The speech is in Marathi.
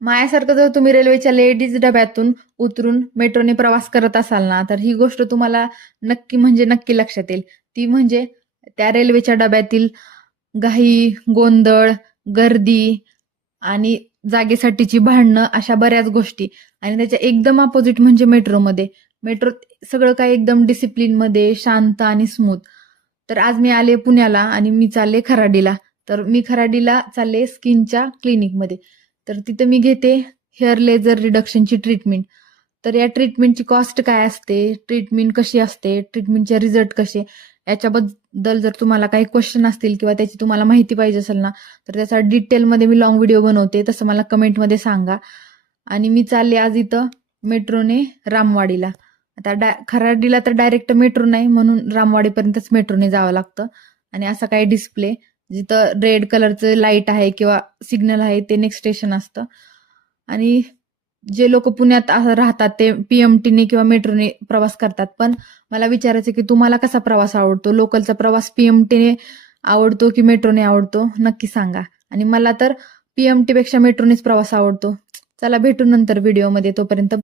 माझ्यासारखं जर तुम्ही रेल्वेच्या लेडीज डब्यातून उतरून मेट्रोने प्रवास करत असाल ना, तर ही गोष्ट तुम्हाला नक्की म्हणजे नक्की लक्षात येईल. ती म्हणजे त्या रेल्वेच्या डब्यातील घाई, गोंधळ, गर्दी आणि जागेसाठीची भांडणं अशा बऱ्याच गोष्टी. आणि त्याच्या एकदम अपोझिट म्हणजे मेट्रोमध्ये. मेट्रोत सगळं काही एकदम डिसिप्लिनमध्ये, शांत आणि स्मूथ. तर आज मी आले पुण्याला आणि मी चालले खराडीला. तर मी खराडीला चालले स्किनच्या क्लिनिकमध्ये. तर तिथं मी घेते हेअर लेझर रिडक्शनची ट्रीटमेंट. तर या ट्रीटमेंटची कॉस्ट काय असते, ट्रीटमेंट कशी असते, ट्रीटमेंटचे रिझल्ट कसे, याच्याबद्दल जर तुम्हाला काही क्वेश्चन असतील किंवा त्याची तुम्हाला माहिती पाहिजे असेल ना, तर त्याचा डिटेलमध्ये मी लॉंग व्हिडिओ बनवते. तसं मला कमेंटमध्ये सांगा. आणि मी चालले आज इथं मेट्रोने रामवाडीला. आता खराडीला तर डायरेक्ट मेट्रो नाही, म्हणून रामवाडीपर्यंतच मेट्रोने जावं लागतं. आणि असा काही डिस्प्ले जिथं रेड कलरचं लाईट आहे किंवा सिग्नल आहे ते नेक्स्ट स्टेशन असतं. आणि जे लोक पुण्यात राहतात ते पीएमटीने किंवा मेट्रोने प्रवास करतात. पण मला विचारायचं की तुम्हाला कसा प्रवास आवडतो? लोकलचा प्रवास पीएमटीने आवडतो की मेट्रोने आवडतो? नक्की सांगा. आणि मला तर पीएमटी पेक्षा मेट्रोनेच प्रवास आवडतो. चला भेटू नंतर व्हिडिओमध्ये. तोपर्यंत